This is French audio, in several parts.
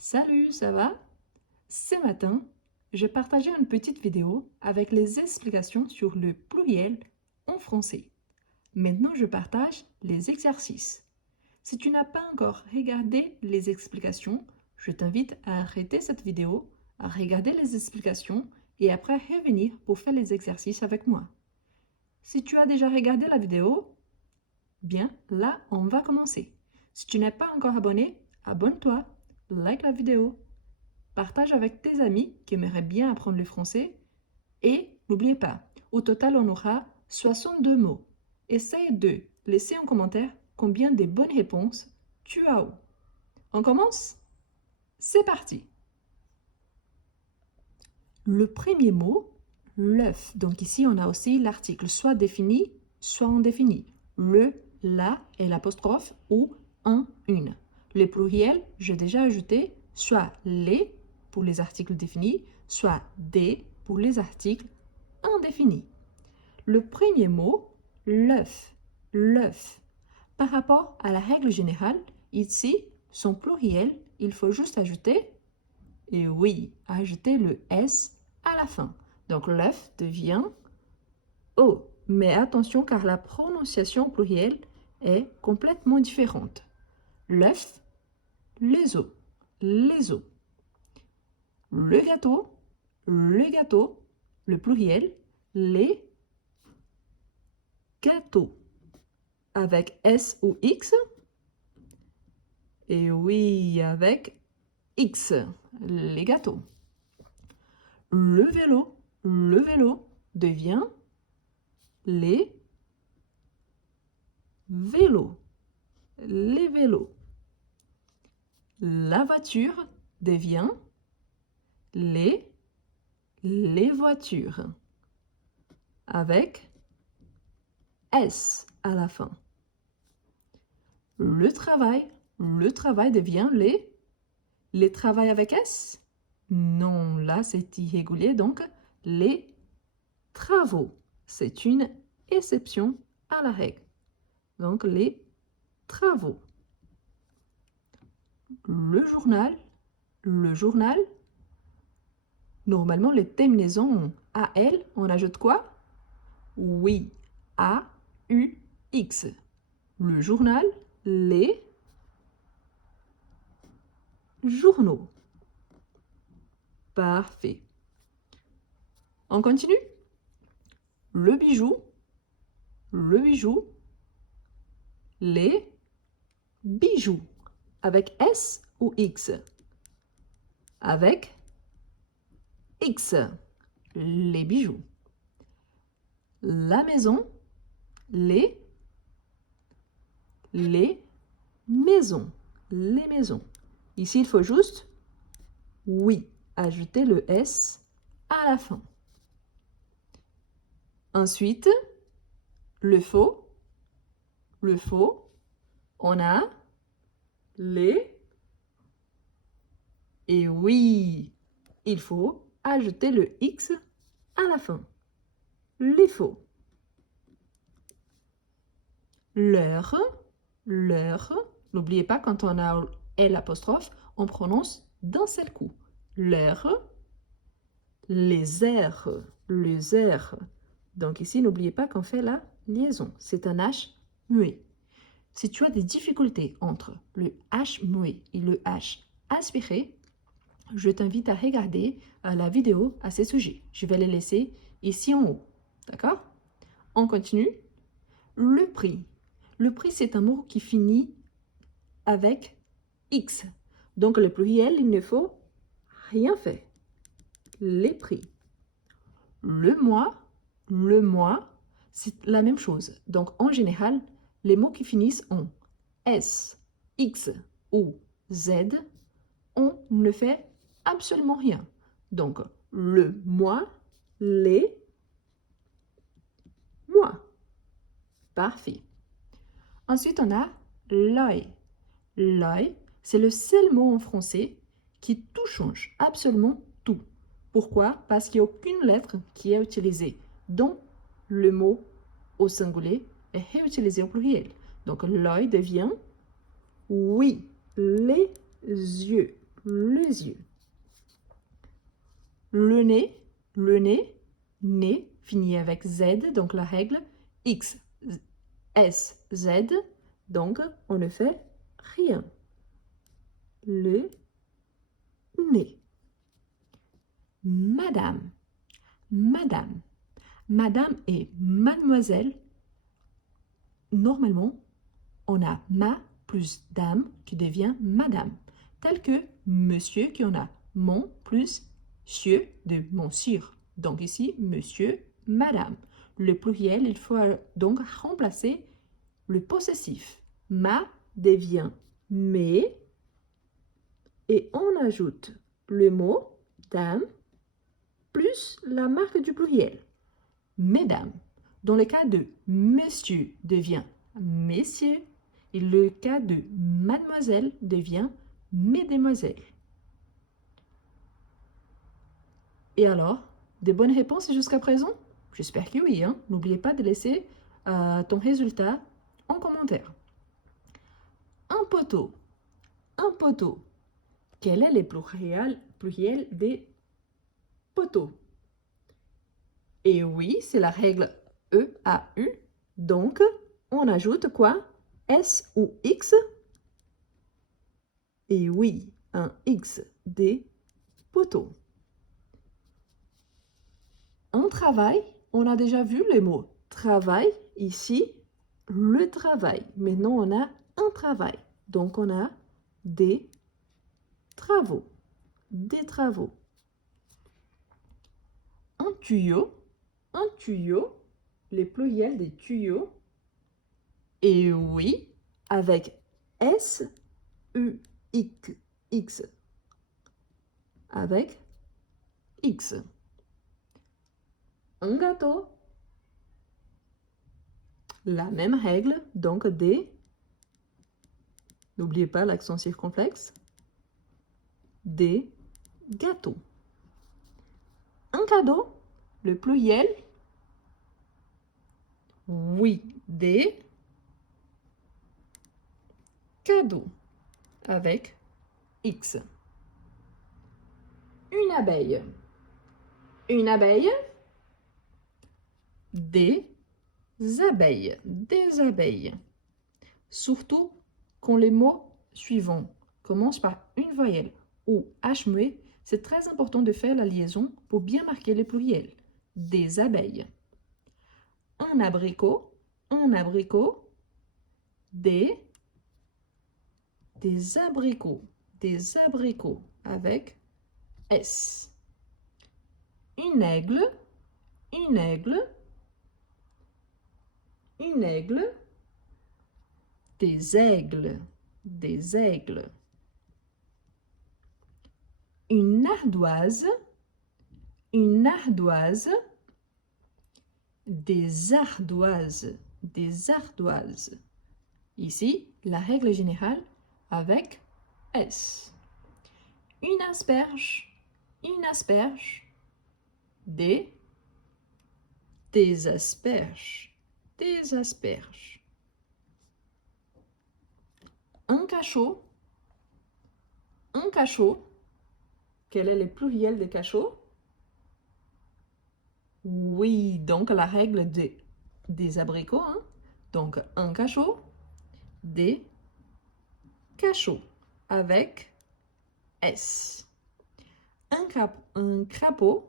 Salut, ça va? Ce matin, j'ai partagé une petite vidéo avec les explications sur le pluriel en français. Maintenant, je partage les exercices. Si tu n'as pas encore regardé les explications, je t'invite à arrêter cette vidéo, à regarder les explications et après revenir pour faire les exercices avec moi. Si tu as déjà regardé la vidéo, bien, là, on va commencer. Si tu n'es pas encore abonné, abonne-toi, like la vidéo. Partage avec tes amis qui aimeraient bien apprendre le français. Et n'oubliez pas, au total, on aura 62 mots. Essaye de laisser en commentaire combien de bonnes réponses tu as eu. On commence? C'est parti! Le premier mot, l'œuf. Donc ici, on a aussi l'article soit défini, soit indéfini. Le, la et l'apostrophe ou un, une. Le pluriel, j'ai déjà ajouté soit les pour les articles définis, soit des pour les articles indéfinis. Le premier mot, l'œuf. L'œuf. Par rapport à la règle générale, ici, son pluriel, il faut juste ajouter, et oui, ajouter le S à la fin. Donc l'œuf devient O. Mais attention car la prononciation plurielle est complètement différente. L'œuf, les os, les os. Le gâteau, le pluriel, les gâteaux. Avec S ou X. Et oui, avec X, les gâteaux. Le vélo devient les vélos, les vélos. La voiture devient les voitures, avec S à la fin. Le travail devient les travails avec S? Non, là c'est irrégulier, donc les travaux. C'est une exception à la règle. Donc les travaux. Le journal, normalement les terminaisons ont AL, on ajoute quoi? Oui, AUX. Le journal, les journaux. Parfait. On continue? Le bijou, les bijoux. Avec S ou X? Avec X, les bijoux. La maison, les maisons, les maisons. Ici, il faut juste, oui, ajouter le S à la fin. Ensuite, le faux, on a les, et oui, il faut ajouter le X à la fin. Les faux. L'heure, n'oubliez pas quand on a L apostrophe, on prononce d'un seul coup. L'heure, les airs, Donc ici, n'oubliez pas qu'on fait la liaison. C'est un H muet. Si tu as des difficultés entre le H muet et le H aspiré, je t'invite à regarder la vidéo à ce sujet. Je vais les laisser ici en haut. D'accord? On continue. Le prix. Le prix, c'est un mot qui finit avec X. Donc, le pluriel, il ne faut rien faire. Les prix. Le mois, c'est la même chose. Donc, en général, les mots qui finissent en S, X ou Z, on ne fait absolument rien. Donc, le mois, les mois. Parfait. Ensuite, on a l'œil. L'œil, c'est le seul mot en français qui tout change, absolument tout. Pourquoi? Parce qu'il n'y a aucune lettre qui est utilisée dont le mot au singulier est réutilisé au pluriel. Donc l'œil devient, oui, les yeux, les yeux. Le nez, nez finit avec Z, donc la règle X, S, Z, donc on ne fait rien. Le nez. Madame, madame. Madame et mademoiselle. Normalement, on a ma plus dame qui devient madame. Tel que monsieur qui en a mon plus sieur de monsieur. Donc ici, monsieur, madame. Le pluriel, il faut donc remplacer le possessif. Ma devient mes et on ajoute le mot dame plus la marque du pluriel. Mesdames. Dans le cas de monsieur devient messieurs et le cas de mademoiselle devient mesdemoiselles. Et alors, des bonnes réponses jusqu'à présent? J'espère que oui. N'oubliez pas de laisser ton résultat en commentaire. Un poteau. Un poteau. Quel est le pluriel des poteaux? Et oui, c'est la règle EAU. Donc, on ajoute quoi? S ou X? Et oui, un X des poteaux. En travail, on a déjà vu les mots travail. Ici, le travail. Maintenant, on a un travail. Donc, on a des travaux. Des travaux. Un tuyau. Un tuyau. Les pluriels des tuyaux. Et oui, avec S, U, X. Avec X. Un gâteau. La même règle, donc des. N'oubliez pas l'accent circonflexe. Des gâteaux. Un cadeau, le pluriel. Oui, des cadeaux avec X. Une abeille. Une abeille. Des abeilles. Des abeilles. Surtout quand les mots suivants commencent par une voyelle ou H muet, c'est très important de faire la liaison pour bien marquer les pluriels. Des abeilles. Un abricot. Un abricot. Des abricots. Des abricots avec S. Une aigle. Une aigle. Une aigle. Des aigles. Des aigles. Une ardoise. Une ardoise. Des ardoises. Des ardoises. Ici, la règle générale avec S. Une asperge. Une asperge. Des asperges. Des asperges. Un cachot. Un cachot. Quel est le pluriel de cachot? Oui, donc la règle des abricots. Donc, un cachot, des cachots avec S. Un crapaud,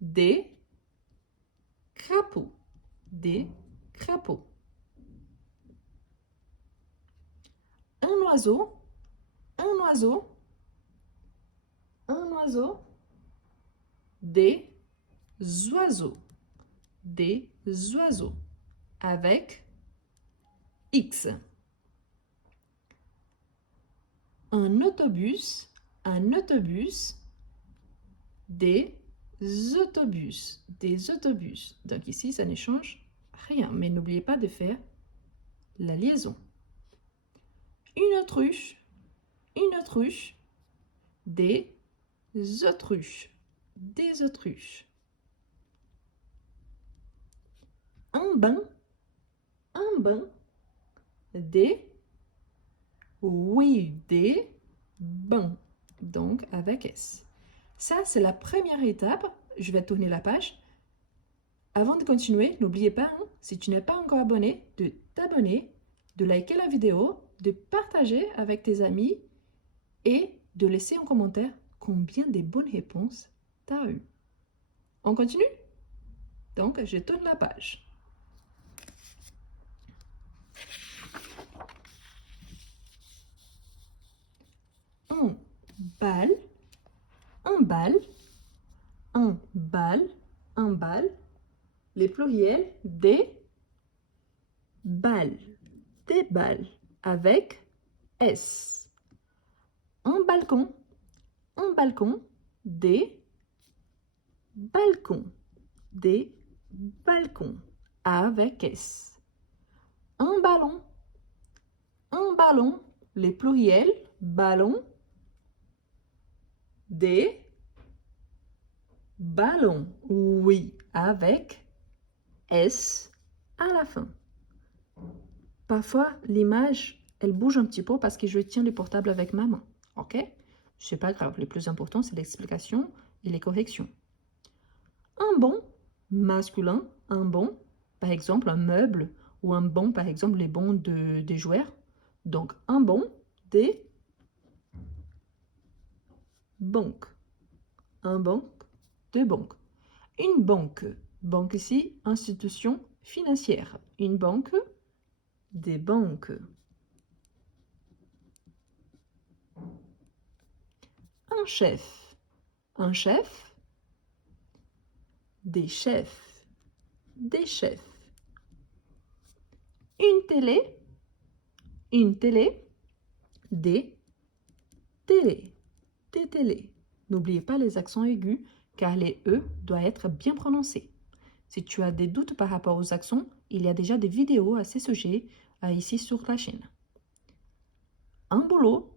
des crapauds, des crapauds. Un oiseau, un oiseau, un oiseau, des oiseaux, des oiseaux avec X. Un autobus, des autobus, des autobus. Donc ici, ça ne change rien, mais n'oubliez pas de faire la liaison. Une autruche, des autruches, des autruches. Un bain, des Oui, des bancs. Donc, avec S. Ça, c'est la première étape. Je vais tourner la page. Avant de continuer, n'oubliez pas, hein, si tu n'es pas encore abonné, de t'abonner, de liker la vidéo, de partager avec tes amis et de laisser en commentaire combien de bonnes réponses tu as eues. On continue? Donc, je tourne la page. Un bal, un bal, un bal, un bal. Les pluriels des balles, des balles avec S. Un balcon, des balcons, des balcons avec S. Un ballon, les pluriels ballons, des ballons, oui, avec S à la fin. Parfois, l'image, elle bouge un petit peu parce que je tiens le portable avec ma main, ok? C'est pas grave, le plus important, c'est l'explication et les corrections. Un bon masculin, un bon, par exemple, un meuble, ou un bon, par exemple, les bons des joueurs. Donc, un bon des banques. Un banque de banques. Une banque. Banque ici, institution financière. Une banque, des banques. Un chef. Un chef, des chefs. Des chefs. Une télé, des télés. Des télés. N'oubliez pas les accents aigus car les E doivent être bien prononcés. Si tu as des doutes par rapport aux accents, il y a déjà des vidéos à ces sujets ici sur la chaîne. Un boulot,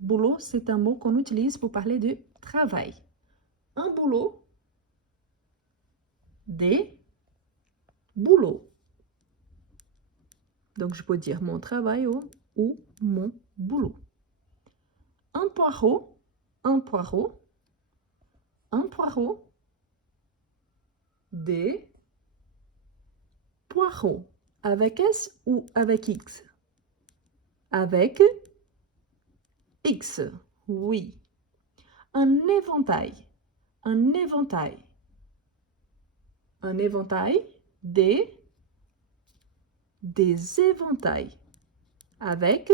boulot c'est un mot qu'on utilise pour parler de travail. Un boulot, des boulots. Donc je peux dire mon travail ou mon boulot. Un poireau, des poireaux. Avec S ou avec X? Avec X, oui. Un éventail, des éventails. Avec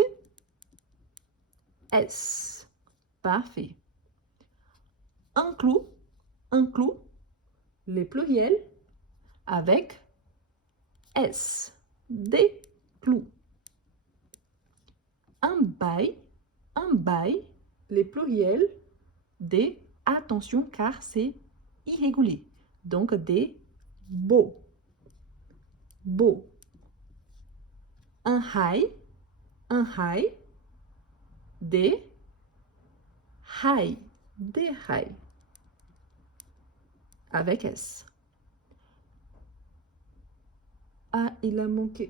S. Parfait. Un clou, les pluriels avec S. Des clous. Un bail, les pluriels des, attention car c'est irrégulier. Donc des beaux. Beau. Un high, des high, avec S. Ah, il manque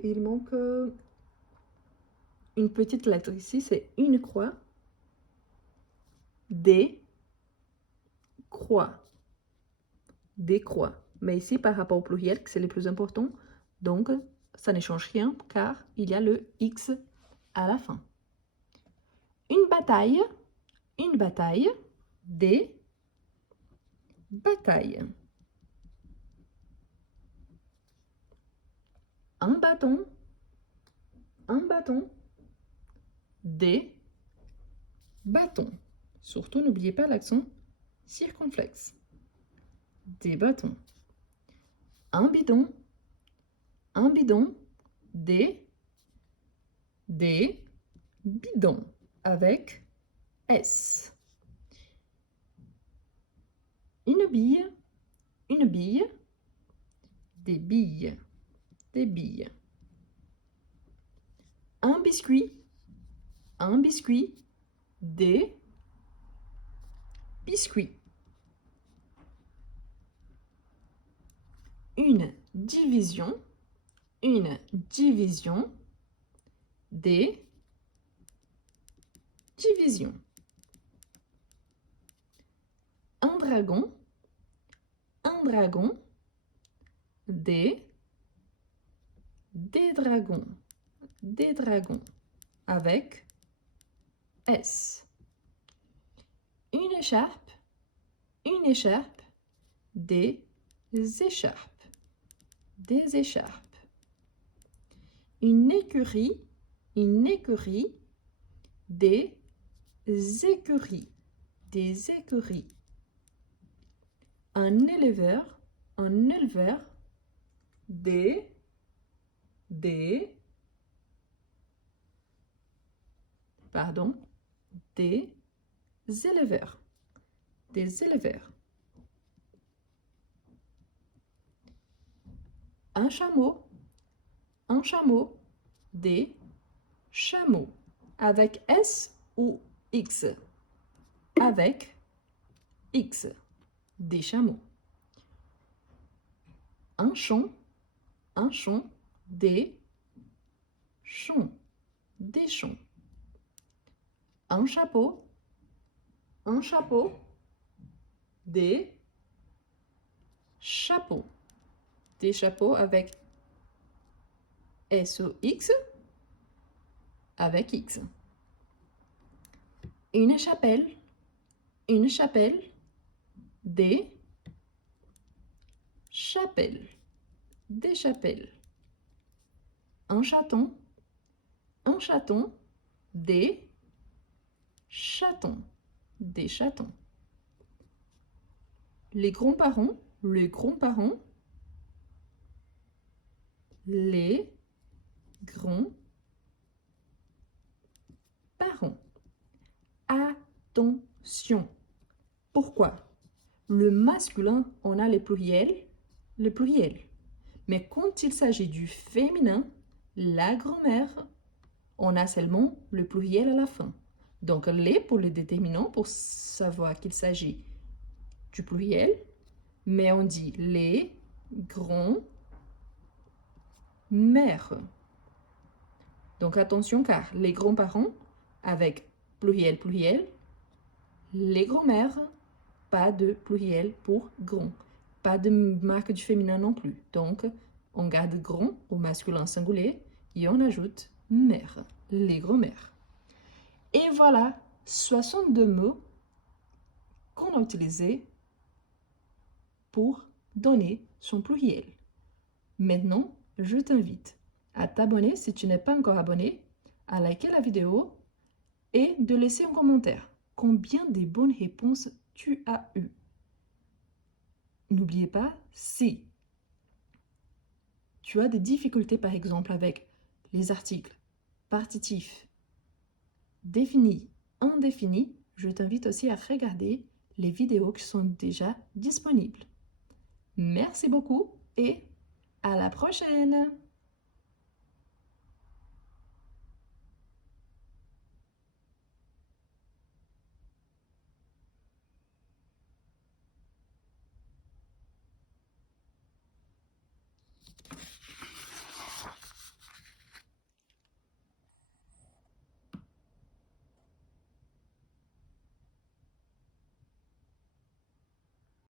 une petite lettre ici, c'est une croix, des croix. Des croix. Mais ici, par rapport au pluriel, c'est le plus important, donc ça ne change rien car il y a le X à la fin. Une bataille, des batailles. Un bâton, des bâtons. Surtout, n'oubliez pas l'accent circonflexe. Des bâtons. Un bidon, des bidons avec S. Une bille, des billes, Un biscuit, des biscuits. Une division, des division. Un dragon, des dragons, avec S. Une écharpe, des écharpes, Une écurie, des écuries, Un éleveur, des éleveurs, Un chameau, des chameaux, avec S ou X, avec X, des chameaux. Un champ, des champs, Un chapeau, des chapeaux, avec S ou X, avec X. Une chapelle, des chapelles, Un chaton, des chatons, Les grands-parents, les grands-parents, Attention. Pourquoi? Le masculin, on a les pluriels. Mais quand il s'agit du féminin, la grand-mère, on a seulement le pluriel à la fin. Donc, les pour le déterminant, pour savoir qu'il s'agit du pluriel, mais on dit les grands-mères. Donc, attention, car les grands-parents, avec pluriel, les grands-mères, pas de pluriel pour grand. Pas de marque du féminin non plus. Donc, on garde grand au masculin singulier et on ajoute mère, les grands-mères. Et voilà, 62 mots qu'on a utilisés pour donner son pluriel. Maintenant, je t'invite à t'abonner si tu n'es pas encore abonné, à liker la vidéo et de laisser un commentaire. Combien de bonnes réponses tu as eues? N'oubliez pas, si tu as des difficultés, par exemple, avec les articles partitifs, définis, indéfinis, je t'invite aussi à regarder les vidéos qui sont déjà disponibles. Merci beaucoup et à la prochaine!